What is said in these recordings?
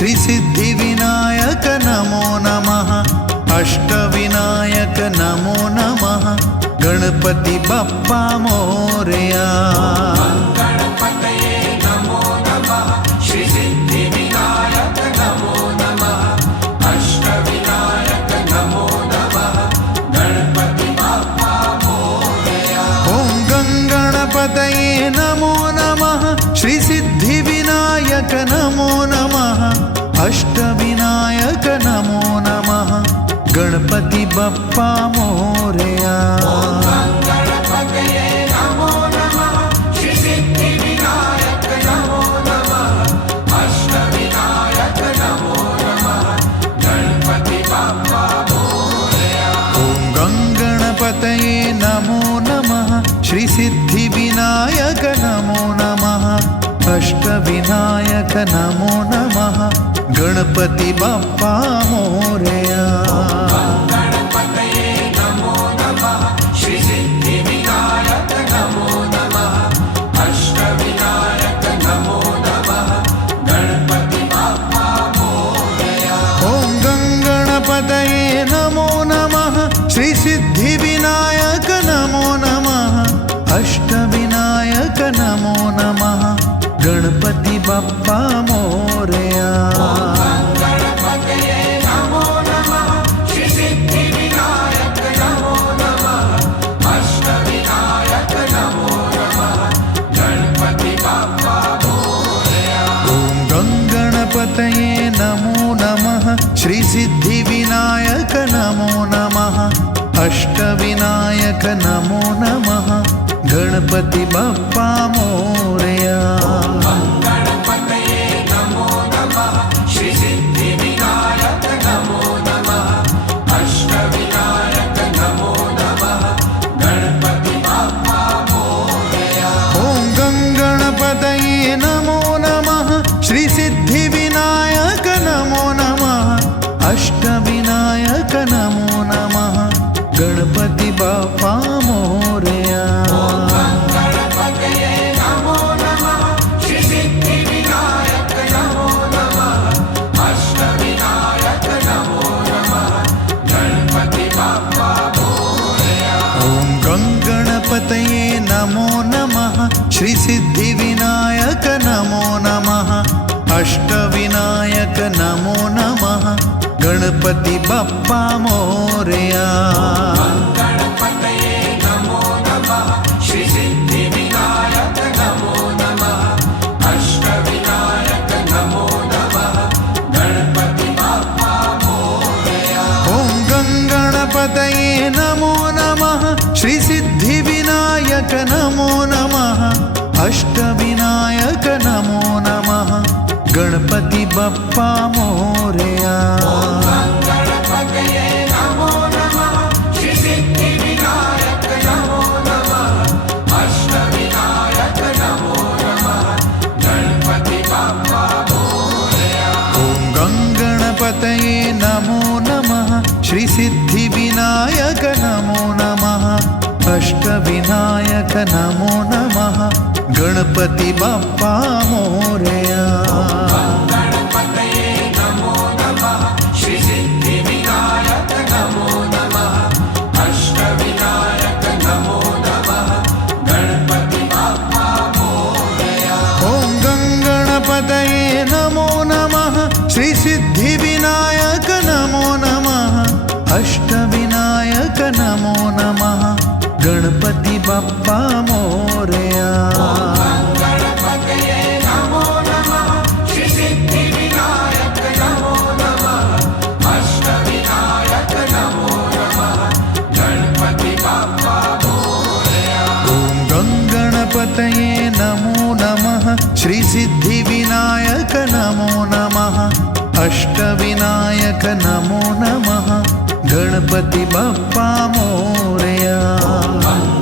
श्री सिद्धिविनायक नमो नमः। अष्टविनायक नमो नमः। गणपति बप्पा मोरया। गणपतये नमो नमः। श्री सिद्धिविनायक नमो नमः। अष्टविनायक नमो नमः। गणपति बप्पा मोरया। ओम गणपतये नमो नमः। श्री सिद्धिविनायक नमो नमः। अष्टविनायक नमो नमः। गणपति बप्पा मोरया। गणपतये नमो नमः। श्री सिद्धिविनायक नमो नमः। अष्टविनायक नमो नमः। गणपति बप्पा मोरया। ओम गणपतये नमो नमः। श्री सिद्धिविनायक नमो नमः। अष्टविनायक नमो नमः। गणपति बप्पा मोरया। गणपतये नमो नमः। श्री सिद्धिविनायक नमो नमः। अष्टविनायक नमो नमः। गणपति बप्पा मोरया। ओम गणपतये नमो नमः। श्री सिद्धिविनायक नमो नमः। अष्टविनायक नमो नमः। गणपति बप्पा मोरया। गणपतये नमो नमः। श्री सिद्धिविनायक नमो नमः। अष्टविनायक नमो नमः। गणपति बप्पा मोरया। ओम गणपतये नमो नमः। श्री सिद्धिविनायक नमो नमः। अष्टविनायक नमो नमः। गणपति बप्पा मोरया। गणपतये नमो नमः। श्री सिद्धिविनायक नमो नमः। अष्टविनायक नमो नमः। गणपति बप्पा मोरया। ओम गणपतये नमो नमः। श्री सिद्धिविनायक नमो नमः। अष्टविनायक नमो नमः। गणपति बप्पा मोरया। गणपतये नमो नमः। श्री सिद्धिविनायक नमो नमः। अष्टविनायक नमो नमः। गणपति बप्पा मोरया। ओम गणपतये नमो नमः। श्री सिद्धिविनायक नमो नमः। अष्टविनायक नमो नमः। गणपति बप्पा मोरया। गणपतये नमो नमः। श्री सिद्धिविनायक नमो नमः। अष्टविनायक नमो नमः। गणपति बप्पा मोरया। ओम गणपतये नमो नमः। श्री सिद्धिविनायक नमो नमः। अष्टविनायक नमो नमः। गणपति बप्पा मोरया। गणपतये नमो नमः। श्री सिद्धिविनायक नमो नमः। अष्टविनायक नमो नमः। गणपति बप्पा मोरया। ओम गणपतये नमो नमः। श्री सिद्धिविनायक नमो नमः। अष्टविनायक नमो नमः। गणपति बप्पा मोरया। गणपतये नमो नमः। श्री सिद्धिविनायक नमो नमः। अष्टविनायक नमो नमः। गणपति बप्पा मोरया। ओम गणपतये नमो नमः। श्री सिद्धिविनायक नमो नमः। अष्टविनायक नमो नमः। गणपति बप्पा मोरया। गणपतये नमो नमः। श्री सिद्धिविनायक नमो नमः। अष्टविनायक नमो नमः। गणपति बप्पा मोरया। ओम गणपतये नमो नमः। श्री सिद्धिविनायक नमो नमः। अष्टविनायक नमो नमः। गणपति बप्पा मोरया।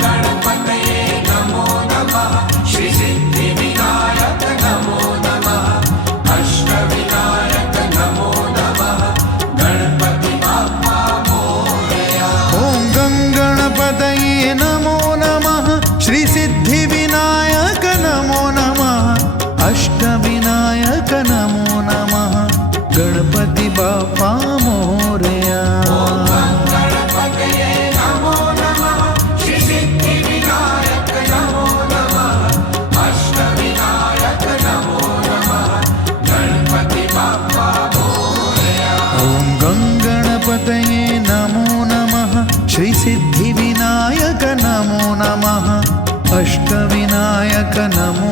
गणपतये नमो नमः। श्री सिद्धिविनायक नमो नमः। अष्टविनायक नमो नमः। गणपति बप्पा मोरया। ओम गणपतये नमो नमः। श्री सिद्धिविनायक नमो नमः। अष्टविनायक नमो नमः। नमो